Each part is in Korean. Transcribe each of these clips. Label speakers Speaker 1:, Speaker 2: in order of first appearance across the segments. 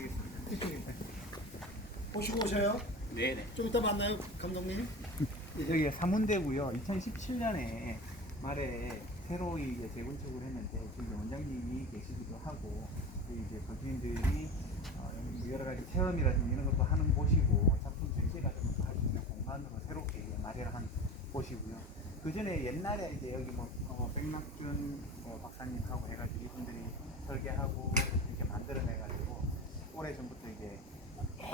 Speaker 1: 드리겠습니다. 이쪽입니다.
Speaker 2: 보시고 오셔요.
Speaker 1: 네네.
Speaker 2: 좀 이따 만나요, 감독님.
Speaker 1: 여기가 삼원대고요. 2017년에 말에 새로 이제 재건축을 했는데 지금 원장님이 계시기도 하고 또 이제 거주인들이 어, 여러 가지 체험이라든지 이런 것도 하는 곳이고 작품 전시 같은 것도 할수 있는 공간으로 새롭게 마련한 곳이고요. 그 전에 옛날에 이제 여기 뭐 어, 백낙준 어, 박사님하고 해가지고 이분들이 설계하고 이렇게 만들어내가지고 오래 전부터 이제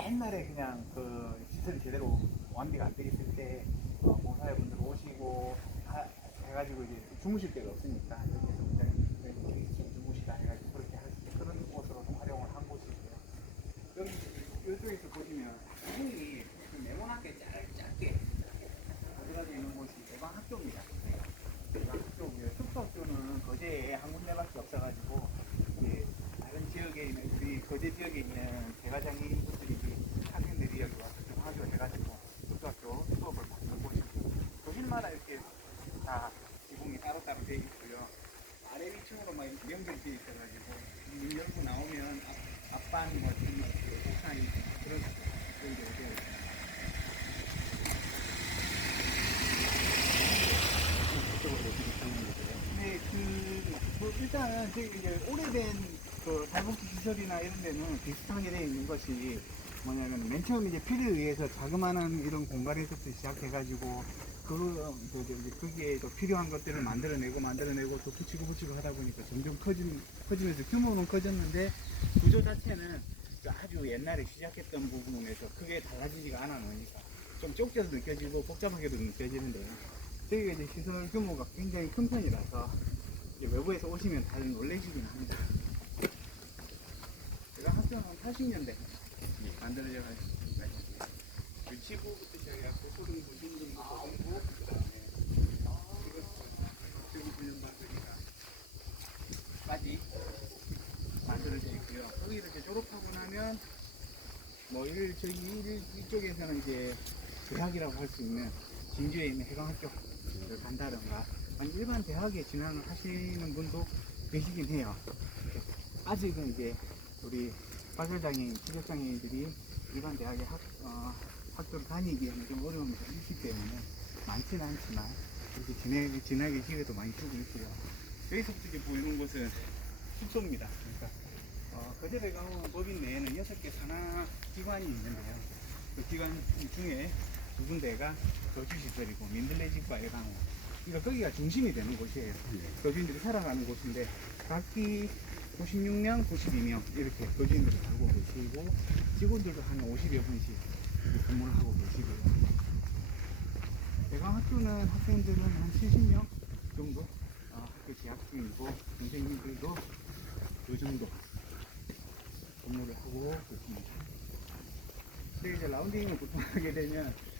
Speaker 1: 옛날에 그냥 그 시설이 제대로 완비가 안돼 있을 때 어, 공사회분들 오시고 하, 해가지고 이제 주무실 데가 없으니까 여기서 굉장히 지금 주무시다 해가지고 그렇게 할 수 있는 그런 곳으로 좀 활용을 한 곳이고요. 여기 이쪽에서 보시면 문이 그 네모나게 짧, 짧게 가져가져 있는 곳이 예방학교입니다. 예방학교고요. 숙소학교는 거제에 한 군데밖에 없어가지고 이제 다른 지역에 있는 우리 거제 지역에 있는 대가장님들이 학생들이 여기 와서 좀 하교 해가지고 숙소학교 수업을 받는 곳이고 교실마다 이렇게 다 지붕이 따로따로 되어 있고요. 아래 위층으로 막 이렇게 연결되어 있어가지고 문 열고 나오면 앞, 앞반 뭐 이런 뭐 옥상이 그런 그런 게 되어 있어요. 이쪽으로 이렇게 보이는 거고요. 네, 그, 뭐 일단은 저희 이제 오래된 그 탈북기 시설이나 이런 데는 비슷하게 되어 있는 것이 뭐냐면 맨 처음 이제 필요에 의해서 자그마한 이런 공간에서부터 시작해가지고 그, 저, 저, 이제 거기에 또 필요한 것들을 만들어내고 만들어내고 또 붙이고 붙이고 하다 보니까 점점 커진, 커지면서 규모는 커졌는데 구조 자체는 그 아주 옛날에 시작했던 부분에서 크게 달라지지가 않아 놓으니까 좀 좁게도 느껴지고 복잡하게도 느껴지는데요. 저희가 이제 시설 규모가 굉장히 큰 편이라서 외부에서 오시면 다들 놀라시긴 합니다. 제가 학교는 80년대 만들어져 가지고 유치부부터 시작해서 저기 훈련 받으니까까지 만들어져 있고요. 거기를 이제 졸업하고 나면 뭐 일, 저기 일, 이쪽에서는 이제 대학이라고 할 수 있는 진주에 있는 해강학교를 간다던가 일반 대학에 진학을 하시는 분도 계시긴 해요. 아직은 이제 우리 발달장애인, 지적장애인들이 일반 대학에 학, 어, 학교를 다니기에는 좀 어려움이 좀 있기 때문에 많지는 않지만 이렇게 진학, 진학의 기회도 많이 주고 있고요. 여기서부터 이제 보이는 곳은 숙소입니다. 그러니까 어, 거제대 강원 법인 내에는 여섯 개 산하 기관이 있는데요. 그 기관 중에 두 군데가 거주시설이고 민들레집과 애강호. 그러니까 거기가 중심이 되는 곳이에요. 거주인들이 살아가는 곳인데 각기 96명, 92명 이렇게 거주인들이 살고 계시고 직원들도 한 50여 분씩 근무를 하고 계시고요. 대강학교는 학생들은 한 70명 정도 어, 학교 재학 중이고 선생님들도 그 정도 근무를 하고 있습니다. 근데 이제 라운딩을 보통 하게 되면 어,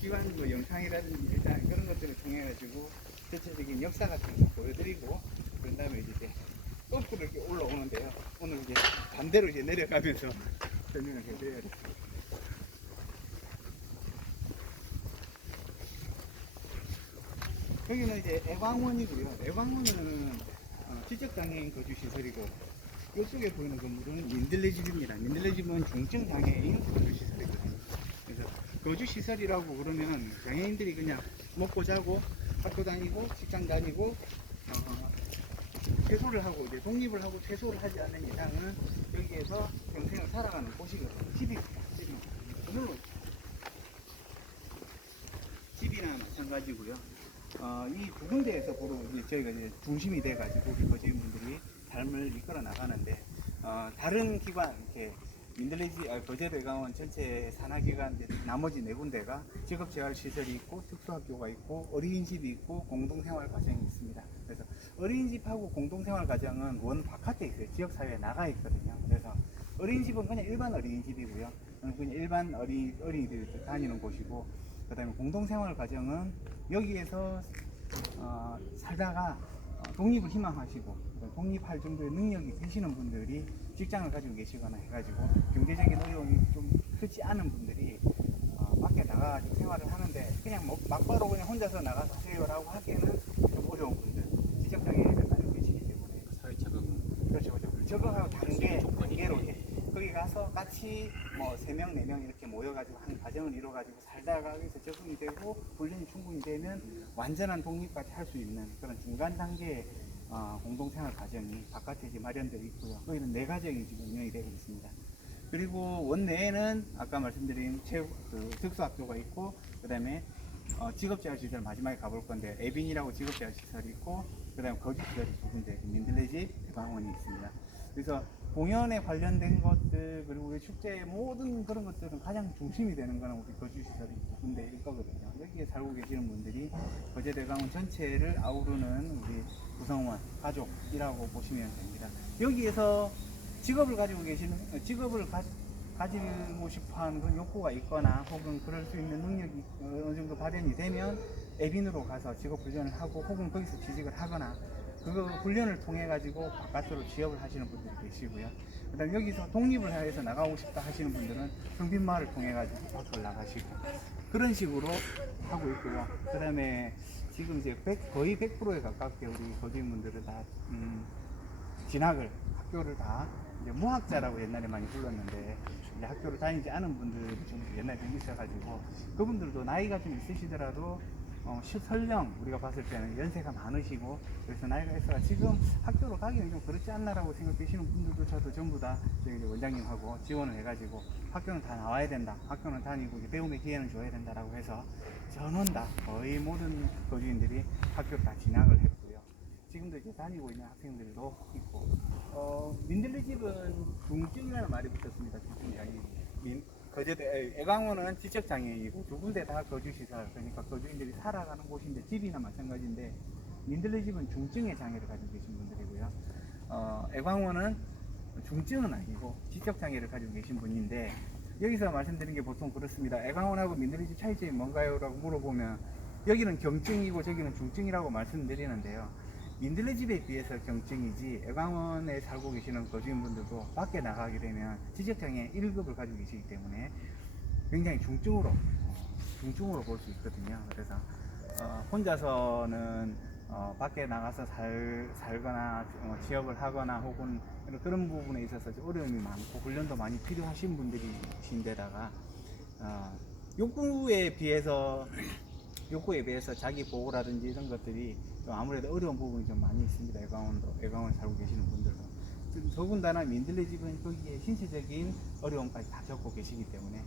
Speaker 1: 기관 뭐 영상이라든지 일단 그런 것들을 통해 가지고 전체적인 역사 같은 거 보여드리고 그런 다음에 이제 거꾸로 이렇게 올라오는데요. 오늘 이제 반대로 이제 내려가면서 설명을 해드려야 돼요. 여기는 이제 애광원이고요. 애광원은 어, 지적장애인 거주시설이고 이쪽에 보이는 건물은 민들레 집입니다. 민들레 집은 중증장애인 거주시설이거든요. 그래서 거주 시설이라고 그러면 장애인들이 그냥 먹고 자고 학교 다니고 직장 다니고 어, 퇴소를 하고 이제 독립을 하고 퇴소를 하지 않는 이상은 여기에서 평생을 살아가는 곳이거든요. 집이 집이 물론 집이나 마찬가지고요. 어, 이두 군데에서 보러 저희가 이제 중심이 돼가지고 우리 거주민분들이 삶을 이끌어 나가는데 어, 다른 기관 이렇게 민들레지 아, 거제대강원 전체 산하기관 나머지 네 군데가 직업재활 시설이 있고 특수학교가 있고 어린이집이 있고 공동생활과정이 있습니다. 그래서 어린이집하고 공동생활과정은 원 바깥에 있어요. 지역사회에 나가 있거든요. 그래서 어린이집은 그냥 일반 어린이집이고요. 어, 그냥 일반 어린, 어린이들이 다니는 곳이고 그 다음에 공동생활과정은 여기에서 어, 살다가 어, 독립을 희망하시고 독립할 정도의 능력이 되시는 분들이 직장을 가지고 계시거나 해가지고 경제적인 어려움이 좀 크지 않은 분들이 어, 밖에 나가가지고 생활을 하는데 그냥 뭐 막바로 그냥 혼자서 나가서 하세요라고 하기에는 좀 어려운 분들 지적장애인을 가지고 계시기 때문에.
Speaker 3: 사회 적응
Speaker 1: 그렇죠 그렇죠. 적응하고 단계 단계로 해. 거기 가서 같이 뭐 세 명 네 명 이렇게 모여가지고 한 과정을 이뤄가지고 살다가 여기서 적응이 되고 훈련이 충분히 되면 완전한 독립까지 할 수 있는 그런 중간 단계의 어, 공동생활 과정이 바깥에 이제 마련되어 있고요. 거기는 네 가정이 지금 운영이 되고 있습니다. 그리고 원내에는 아까 말씀드린 체육 그 특수학교가 있고 그 다음에 어, 직업재활시설 마지막에 가볼 건데 에빈이라고 직업재활시설이 있고 그 다음에 거주시설이 두 군데 민들레집 대방원이 있습니다. 그래서 공연에 관련된 것들 그리고 우리 축제의 모든 그런 것들은 가장 중심이 되는 거는 우리 거주시설이 두 군데일 거거든요. 여기에 살고 계시는 분들이 거제대강원 전체를 아우르는 우리 구성원 가족이라고 보시면 됩니다. 여기에서 직업을 가지고 계시는 어, 직업을 가, 가지고 싶어하는 그런 욕구가 있거나 혹은 그럴 수 있는 능력이 어느 정도 발현이 되면 에빈으로 가서 직업 훈련을 하고 혹은 거기서 취직을 하거나 그거 훈련을 통해 가지고 바깥으로 취업을 하시는 분들이 계시고요. 그다음 여기서 독립을 해서 나가고 싶다 하시는 분들은 평빈마을을 통해 가지고 밖을 나가시고 그런 식으로 하고 있고요. 그다음에 지금 이제 100, 거의 100%에 가깝게 우리 거주민분들은 다 음, 진학을 학교를 다 이제 무학자라고 옛날에 많이 불렀는데 이제 학교를 다니지 않은 분들이 좀 옛날에 좀 있어가지고 그분들도 나이가 좀 있으시더라도 어, 시- 설령 우리가 봤을 때는 연세가 많으시고 그래서 나이가 있어가 지금 학교로 가기는 좀 그렇지 않나라고 생각되시는 분들도 저도 전부 다 저희 원장님하고 지원을 해가지고 학교는 다 나와야 된다. 학교는 다니고 배움의 기회는 줘야 된다라고 해서 전원 다 거의 모든 거주인들이 학교를 다 진학을 했고요. 지금도 이제 다니고 있는 학생들도 있고. 어, 민들레 집은 중증이라는 말이 붙었습니다. 중증이. 민 거제대 에, 애강원은 지적 장애인이고 두 군데 다 거주 시설 그러니까 거주인들이 살아가는 곳인데 집이나 마찬가지인데 민들레 집은 중증의 장애를 가지고 계신 분들이고요. 어, 애광원은 중증은 아니고 지적 장애를 가지고 계신 분인데 여기서 말씀드린 게 보통 그렇습니다. 애광원하고 민들레 집 차이점이 뭔가요?라고 물어보면 여기는 경증이고 저기는 중증이라고 말씀드리는데요. 민들레 집에 비해서 경증이지 애광원에 살고 계시는 거주민분들도 밖에 나가게 되면 지적장애 1급을 가지고 계시기 때문에 굉장히 중증으로 어, 중증으로 볼 수 있거든요. 그래서 어, 혼자서는 어, 밖에 나가서 살, 살거나 어, 취업을 하거나 혹은 그런 부분에 있어서 좀 어려움이 많고 훈련도 많이 필요하신 분들이신데다가 어, 욕구에 비해서 욕구에 비해서 자기 보호라든지 이런 것들이 좀 아무래도 어려운 부분이 좀 많이 있습니다. 애광원도 애광원 살고 계시는 분들도 더군다나 민들레 집은 거기에 신체적인 어려움까지 다 겪고 계시기 때문에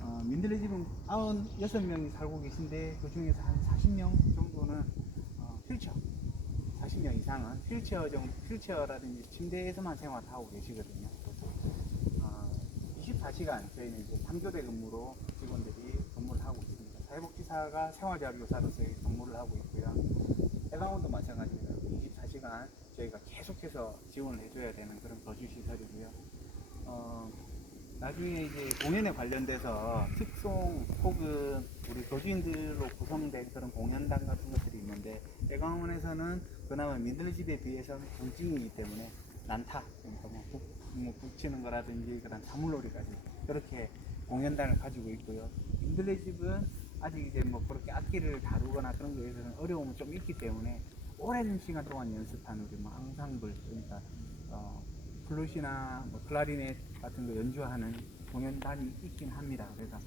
Speaker 1: 어, 민들레 집은 96명이 살고 계신데 그 중에서 한 40명 정도는 어, 휠체어 40명 이상은 휠체어 정 휠체어라든지 침대에서만 생활하고 계시거든요. 보통. 어, 24시간 저희는 이제 3교대 근무로 직원들이 근무를 하고 있습니다. 사회복지사가 생활자료사로서 근무를 하고 있고요. 해방원도 마찬가지입니다. 24시간 저희가 계속해서 지원을 해줘야 되는 그런 거주시설이고요. 어, 나중에 이제 공연에 관련돼서 특송 혹은 우리 거주인들로 구성된 그런 공연단 같은 것들이 있는데 대강원에서는 그나마 민들집에 비해서 경증이기 때문에 난타 그러니까 뭐, 북, 뭐 북치는 거라든지 그런 사물놀이까지 그렇게 공연단을 가지고 있고요. 민들레 집은 아직 이제 뭐 그렇게 악기를 다루거나 그런 거에 있어서는 어려움은 좀 있기 때문에 오랜 시간 동안 연습한 우리 뭐 앙상블 그러니까 어, 플룻이나 뭐 클라리넷 같은 거 연주하는 공연단이 있긴 합니다. 그래서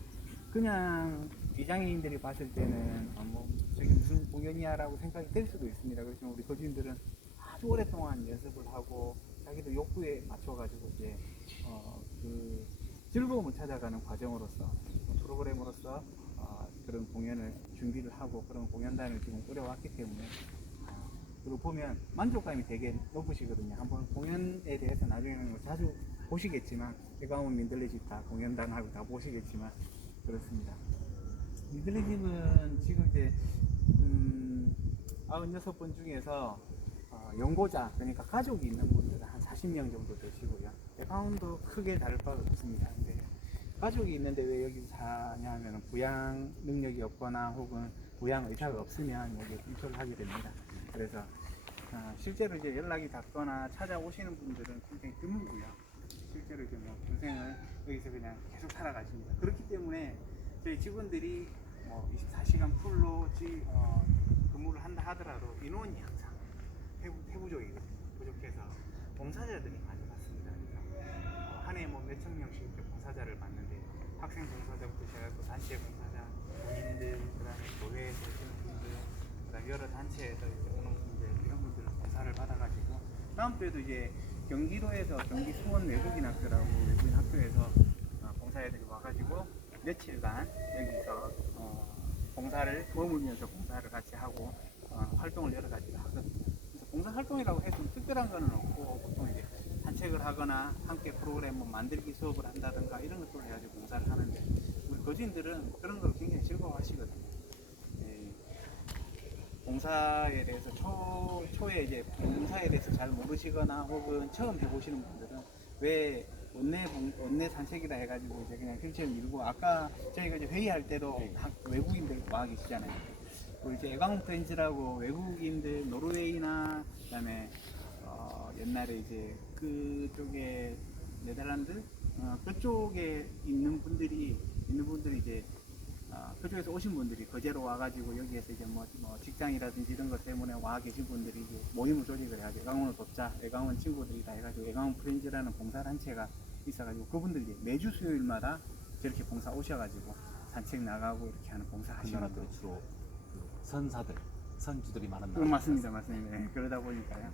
Speaker 1: 그냥 비장애인들이 봤을 때는 어, 뭐 저게 무슨 공연이야라고 생각이 될 수도 있습니다. 그렇지만 우리 거주인들은 아주 오랫동안 연습을 하고 자기도 욕구에 맞춰가지고 이제 어, 그 즐거움을 찾아가는 과정으로서 프로그램으로서 어, 그런 공연을 준비를 하고 그런 공연단을 지금 꾸려왔기 때문에 어, 그리고 보면 만족감이 되게 높으시거든요. 한번 공연에 대해서 나중에는 뭐 자주 보시겠지만 대강원 민들레집 다 공연단하고 다 보시겠지만 그렇습니다. 민들레집은 지금 이제 음, 96번 중에서 어, 연고자 그러니까 가족이 있는 분들은 한 40명 정도 되시고요. 대강원도 크게 다를 바가 없습니다. 근데 가족이 있는데 왜 여기 사냐 하면 부양 능력이 없거나 혹은 부양 의사가 없으면 여기 입소를 하게 됩니다. 그래서 아, 실제로 이제 연락이 닿거나 찾아오시는 분들은 굉장히 드물고요. 실제로 이제 뭐 평생을 여기서 그냥 계속 살아가십니다. 그렇기 때문에 저희 직원들이 뭐 24시간 풀로 지, 어, 근무를 한다 하더라도 인원이 항상 회부, 회부족이거든요. 부족해서 봉사자들이 많이 왔습니다. 그러니까 어, 한해뭐몇 몇천 명씩 이렇게 봉사자를 맡는데 학생 봉사자부터 시작해서 단체 봉사자, 본인들, 그다음에 교회에서 오시는 분들, 그다음 여러 단체에서 이제 오는 분들 이런 분들 봉사를 받아가지고 다음 주에도 이제 경기도에서 경기 수원 외국인 학교라고 외국인 학교에서 어, 봉사애들이 와가지고 며칠간 여기서 어, 봉사를 머물면서 봉사를 같이 하고 어, 활동을 여러 가지를 하거든요. 그래서 봉사 활동이라고 해서 좀 특별한 거는 없고 보통 이제 산책을 하거나 함께 프로그램 뭐 만들기 수업을 한다든가 이런 것들을 해가지고 봉사를 하는데 우리 거주인들은 그런 걸 굉장히 즐거워하시거든요. 예, 봉사에 대해서 초, 초에 이제 봉사에 대해서 잘 모르시거나 혹은 처음 해보시는 분들은 왜 원내 봉, 원내 산책이다 해가지고 이제 그냥 휠체어 밀고 아까 저희가 이제 회의할 때도 학- 외국인들 와 계시잖아요. 또 이제 애광 프렌즈라고 외국인들 노르웨이나 그다음에 어, 옛날에 이제 그쪽에 네덜란드 어, 그쪽에 있는 분들이 있는 분들이 이제 어, 그쪽에서 오신 분들이 거제로 와가지고 여기에서 이제 뭐, 뭐 직장이라든지 이런 것 때문에 와 계신 분들이 이제 모임을 조직을 해가지고 애강원을 돕자 애강원 친구들이다 해가지고 애강원 프렌즈라는 봉사단체가 있어가지고 그분들이 매주 수요일마다 저렇게 봉사 오셔가지고 산책 나가고 이렇게 하는 봉사
Speaker 3: 그
Speaker 1: 하시는
Speaker 3: 나라들은 주로 그 선사들, 선주들이 많은 나라.
Speaker 1: 음, 맞습니다, 맞습니다. 네, 그러다 보니까요.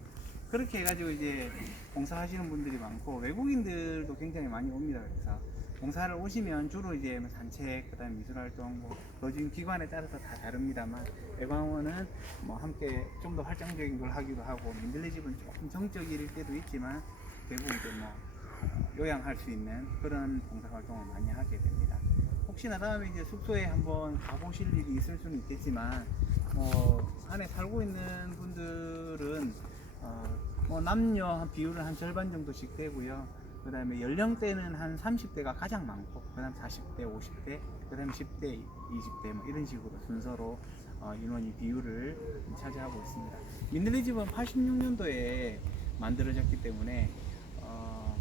Speaker 1: 그렇게 해가지고 이제 봉사하시는 분들이 많고 외국인들도 굉장히 많이 옵니다. 그래서 봉사를 오시면 주로 이제 뭐 산책, 그다음 미술 활동, 뭐 거주인 기관에 따라서 다 다릅니다만 애광원은 뭐 함께 좀 더 활동적인 걸 하기도 하고 민들레 집은 조금 정적일 때도 있지만 대부분 이제 뭐 어, 요양할 수 있는 그런 봉사 활동을 많이 하게 됩니다. 혹시나 다음에 이제 숙소에 한번 가보실 일이 있을 수는 있겠지만 뭐 안에 살고 있는 분들은 어, 뭐 남녀 한 비율은 한 절반 정도씩 되고요. 그 다음에 연령대는 한 30대가 가장 많고, 그 다음 40대, 50대, 그 다음에 10대, 20대 뭐 이런 식으로 순서로 어, 인원이 비율을 차지하고 있습니다. 민들레 집은 86년도에 만들어졌기 때문에 어,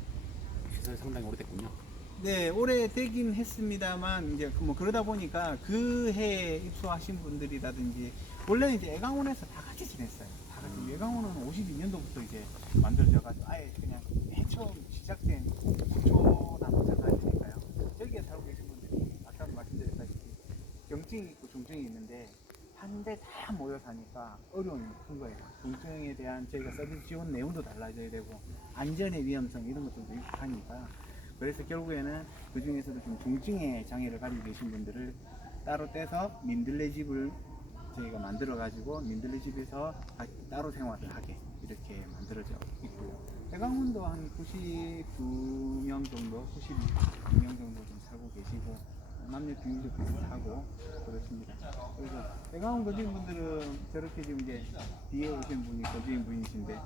Speaker 3: 시설이 상당히 오래됐군요.
Speaker 1: 네, 오래 되긴 했습니다만 이제 그뭐 그러다 보니까 그 해에 입소하신 분들이라든지 원래는 이제 애강원에서 다 같이 지냈어요. 애강원은 52년도부터 이제 만들어져가지고 아예 그냥 맨 처음 시작된 구초나 마찬가지니까요. 저기에 살고 계신 분들이 아까 말씀드렸다시피 경증이 있고 중증이 있는데 한데 다 모여 사니까 어려움이 큰 거예요. 중증에 대한 저희가 서비스 지원 내용도 달라져야 되고 안전의 위험성 이런 것들도 있고 하니까 그래서 결국에는 그 중에서도 좀 중증의 장애를 가지고 계신 분들을 따로 떼서 민들레 집을 저희가 만들어 가지고 민들레 집에서 가- 따로 생활을 하게 이렇게 만들어져 있고 해강원도 한 99명 정도, 92명 정도 좀 살고 계시고 남녀 비율도 비슷하고 그렇습니다. 그래서 해강원 거주인 분들은 저렇게 지금 이제 뒤에 오신 분이 거주인 분이신데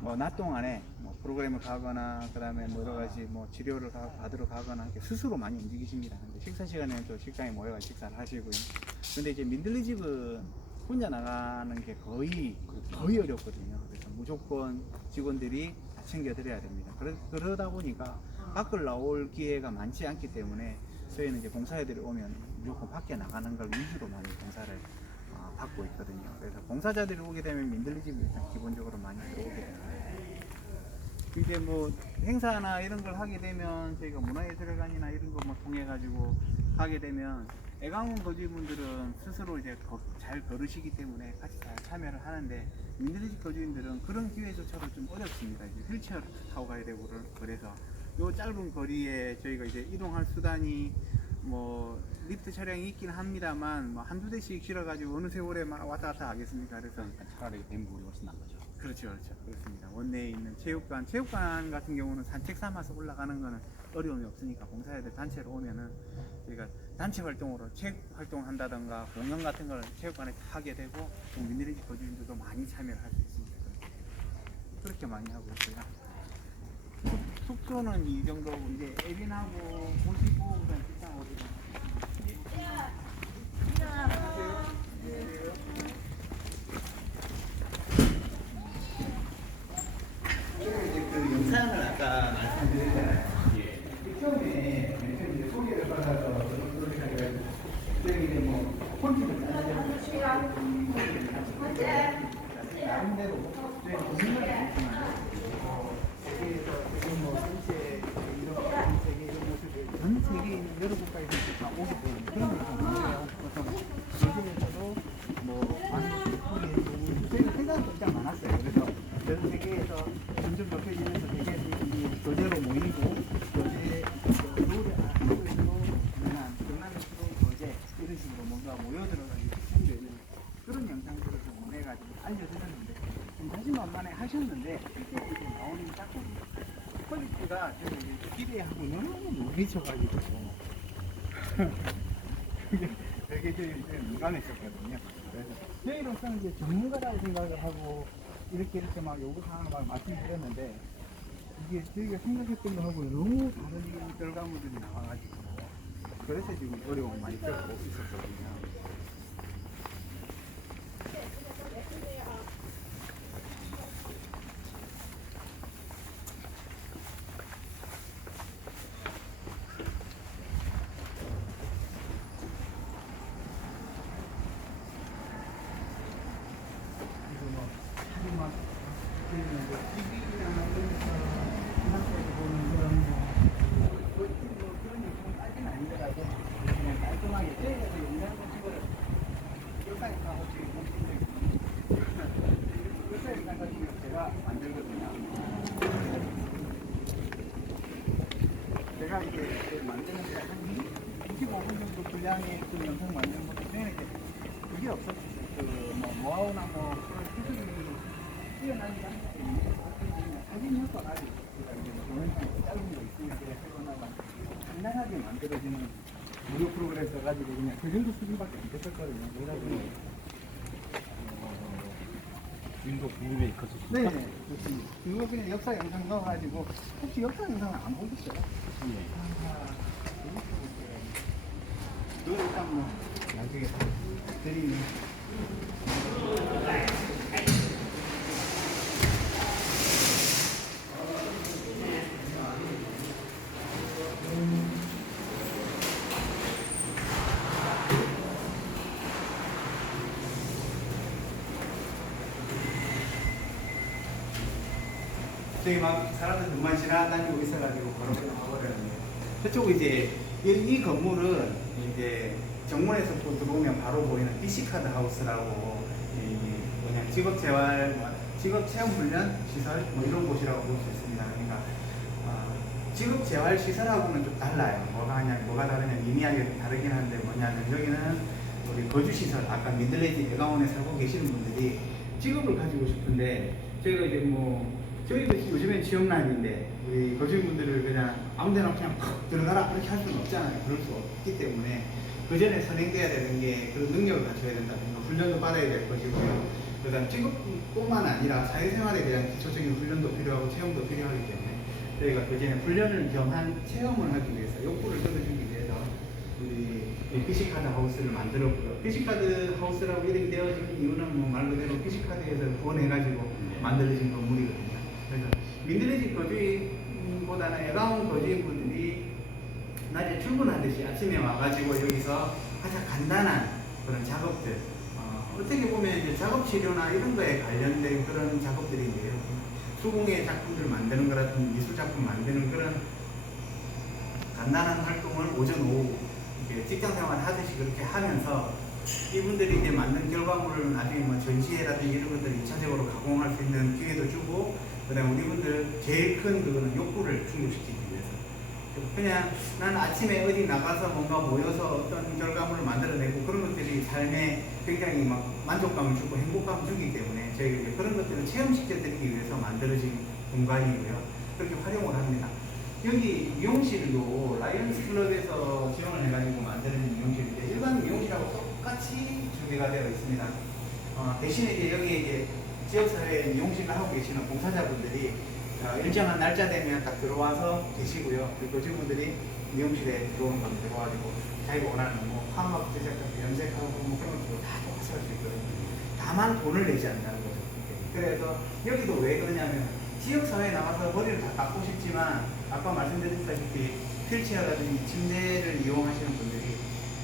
Speaker 1: 뭐 낮 동안에 뭐 프로그램을 가거나 그다음에 뭐 여러 가지 뭐 치료를 가- 받으러 가거나 이렇게 스스로 많이 움직이십니다. 근데 식사 시간에는 또 식당에 모여가 식사를 하시고요. 근데 이제 민들레 집은 혼자 나가는 게 거의 거의 어렵거든요. 그래서 무조건 직원들이 다 챙겨드려야 됩니다. 그러, 그러다 보니까 밖을 나올 기회가 많지 않기 때문에 저희는 이제 봉사애들이 오면 무조건 밖에 나가는 걸 위주로 많이 봉사를 어, 받고 있거든요. 그래서 봉사자들이 오게 되면 민들레 집이 일단 기본적으로 많이 들어오게 됩니다. 이제 뭐 행사나 이런 걸 하게 되면 저희가 문화예술회관이나 이런 거 뭐 통해 가지고 하게 되면 애강원 거주민들은 스스로 이제 거- 잘 걸으시기 때문에 같이 잘 참여를 하는데 민들레집 거주민들은 그런 기회조차도 좀 어렵습니다. 이제 휠체어를 타고 가야 되고 그래서 요 짧은 거리에 저희가 이제 이동할 수단이 뭐 리프트 차량이 있긴 합니다만 뭐 한두 대씩 실어가지고 어느 세월에 막 왔다 갔다 하겠습니까? 그래서
Speaker 3: 그러니까 차라리 뱀불이 훨씬 난 거죠.
Speaker 1: 그렇죠, 그렇죠. 그렇습니다. 원내에 있는 체육관, 체육관 같은 경우는 산책 삼아서 올라가는 거는 어려움이 없으니까 봉사애들 단체로 오면은 저희가 단체 활동으로 체육 활동 한다던가 공연 같은 걸 체육관에 다 하게 되고 민들레지 거주민들도 많이 참여를 할 수 있습니다. 그렇게. 많이 하고 있고요. 숙- 숙소는 이 정도고 이제 에빈하고 보시고 영상을 아까 말씀드렸잖아요. 예. 처음에 이제 소개를 받아서 그렇게 해가지고 저희 이제 뭐 폰트를 나름대로 저희 고민을 했지만 거기에서 지금 뭐 전체 이런 점점 좁혀지면서 되게 이 교재로 모이고 교재 노래 안으로 그냥 경남의 새로운 교재 이런 식으로 뭔가 모여들어가지고 추천되는 그런 영상들을 좀 보내가지고 알려드렸는데 좀 자신만만해 하셨는데 실제로 이제 나오는 작품 퀄리티가 제가 이제 기대하고 너무 미쳐가지고 그게 되게 좀 민감했었거든요. 그래서 저희로서는 이제 전문가라고 생각을 하고 이렇게 이렇게 막 요구사항을 막 말씀드렸는데 이게 저희가 생각했던 거하고 너무 다른 결과물들이 나와가지고 그래서 지금 어려움 많이 겪고 있었거든요. 그리고 뭐 사진 막 그리는 뭐 TV나 이런 데서 신학교에서 보는 그런 뭐 멋진 뭐 그런 영상 따지는 아니더라도 그냥 깔끔하게 저희가 그 영상을 찍어요. 역사 영상 혹시 보신 적 있나요? 역사 영상 같은 경우 제가 만들거든요. 제가 이제 그 만드는데 한 25분 정도 분량의 그 영상 만드는 것도 전에 이제 그게 없었어요. 그뭐 노하우나 뭐 그런 기술이 뛰어나지 않기 때문에 사진 효과 가지고 제가 이제 동영상 짧은 거 있으면 그래 해보 다가 간단하게 만들어지는 무료 프로그램 써가지고 그냥 그 정도 수준밖에 안 됐었거든요. 그래가지고
Speaker 3: 주인공 국립메이커 수
Speaker 1: 네네 좋습니다. 그거 그냥 역사 영상 넣어가지고 혹시 역사 영상을 안 보셨어요? 아, 그거 일단 뭐 나중에 드리 면 저희 막 사람들 눈만 지나다니고 있어가지고 바로 가버렸는데 저쪽 이제 이, 이 건물은 이제 정문에서 또 들어오면 바로 보이는 BC카드 하우스라고 이 뭐냐 직업재활 뭐 직업체험훈련 시설 뭐 이런 곳이라고 볼 수 있습니다. 그러니까 어, 직업재활 시설하고는 좀 달라요. 뭐가 하냐 뭐가 다르냐 미미하게 좀 다르긴 한데 뭐냐면 여기는 우리 거주시설 아까 미들레지 애가원에 살고 계시는 분들이 직업을 가지고 싶은데 저희가 이제 뭐 저희도 요즘엔 취업난인데 우리 거주민분들을 그냥 아무데나 그냥 팍 들어가라 그렇게 할 수는 없잖아요. 그럴 수 없기 때문에 그 전에 선행돼야 되는 게 그런 능력을 갖춰야 된다든가 훈련도 받아야 될 것이고요. 그다음 직업뿐만 아니라 사회생활에 대한 기초적인 훈련도 필요하고 체험도 필요하기 때문에 저희가 그 전에 훈련을 겸한 체험을 하기 위해서 욕구를 끌어주기 위해서 우리 피시카드 하우스를 만들었고요. 피시카드 하우스라고 이름이 되어진 이유는 뭐 말 그대로 피시카드에서 구원해가지고 만들어진 건물이거든요. 민들레집 거주인보다는 애가운 거주인분들이 낮에 출근하듯이 아침에 와가지고 여기서 가장 간단한 그런 작업들 어, 어떻게 보면 이제 작업 치료나 이런 거에 관련된 그런 작업들인데요. 수공예 작품들 만드는 거라든지 미술 작품 만드는 그런 간단한 활동을 오전 오후 이렇게 직장 생활 하듯이 그렇게 하면서 이분들이 이제 만든 결과물을 나중에 뭐 전시회라든지 이런 것들을 2차적으로 가공할 수 있는 기회도 주고 그다음에 우리 분들 제일 큰 그거는 욕구를 충족시키기 위해서. 그냥 난 아침에 어디 나가서 뭔가 모여서 어떤 결과물을 만들어내고 그런 것들이 삶에 굉장히 막 만족감을 주고 행복감을 주기 때문에 저희가 이제 그런 것들을 체험시켜드리기 위해서 만들어진 공간이고요. 그렇게 활용을 합니다. 여기 미용실도 라이언스 클럽에서 지원을 해가지고 만드는 미용실인데 일반 미용실하고 똑같이 준비가 되어 있습니다. 어, 대신에 이제 여기 이제 지역사회 미용실을 하고 계시는 봉사자분들이 어, 일정한 날짜 되면 딱 들어와서 계시고요. 그리고 지분들이 미용실에 들어오는 건 들어와가지고 자기가 원하는 뭐 화막 제작하고 염색하고 뭐 그런 것도 다 똑같이 할수 있거든요. 다만 돈을 내지 않는다는 거죠. 그래서 여기도 왜 그러냐면 지역사회에 나가서 머리를 다 깎고 싶지만 아까 말씀드렸다시피 휠체어라든지 침대를 이용하시는 분들이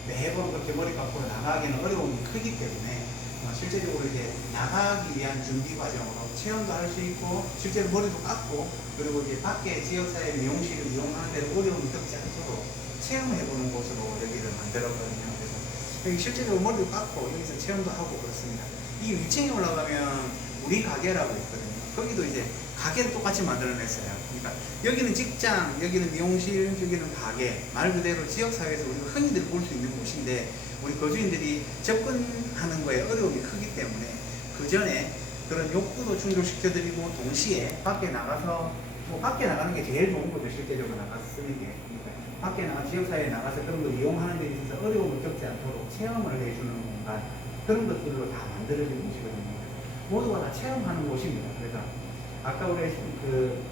Speaker 1: 매번 그렇게 머리 깎고 나가기는 어려움이 크기 때문에 어, 실제적으로 이제 나가기 위한 준비 과정으로 체험도 할 수 있고 실제로 머리도 깎고 그리고 이제 밖에 지역사회 미용실을 이용하는 데 어려움이 겪지 않도록 체험해보는 곳으로 여기를 만들었거든요. 그래서 여기 실제적으로 머리도 깎고 여기서 체험도 하고 그렇습니다. 이 위층에 올라가면 우리 가게라고 있거든요. 거기도 이제 가게를 똑같이 만들어냈어요. 그러니까 여기는 직장, 여기는 미용실, 여기는 가게. 말 그대로 지역사회에서 우리가 흔히들 볼 수 있는 곳인데 우리 거주인들이 접근하는 거에 어려움이 크기 때문에 그 전에 그런 욕구도 충족시켜드리고 동시에 밖에 나가서 뭐 밖에 나가는 게 제일 좋은 거죠 실제적으로 나가서 쓰는 게. 그러니까 밖에 나가 지역사회에 나가서 그런 걸 이용하는 데 있어서 어려움을 겪지 않도록 체험을 해주는 공간 그런 것들로 다 만들어진 곳이거든요. 모두가 다 체험하는 곳입니다. 그래서 아까 우리 그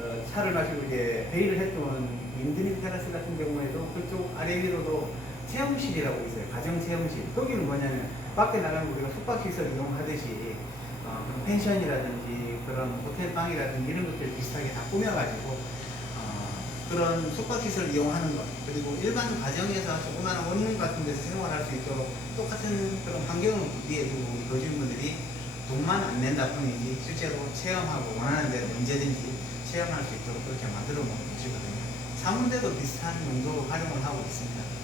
Speaker 1: 어, 차를 마시고 이제 회의를 했던 인드니 테라스 같은 경우에도 그쪽 아래 위로도 체험실이라고 있어요. 가정 체험실. 거기는 뭐냐면 밖에 나가면 우리가 숙박시설 이용하듯이 어, 그런 펜션이라든지 그런 호텔 방이라든지 이런 것들 비슷하게 다 꾸며가지고 어, 그런 숙박시설 이용하는 것 그리고 일반 가정에서 조그마한 원룸 같은 데서 생활할 수 있도록 똑같은 그런 환경을 구비해주고 우리 거주민분들이 돈만 안 낸다 뿐이지 실제로 체험하고 원하는 대로 언제든지 체험할 수 있도록 그렇게 만들어 놓은 곳이거든요. 사문대도 비슷한 용도로 활용을 하고 있습니다.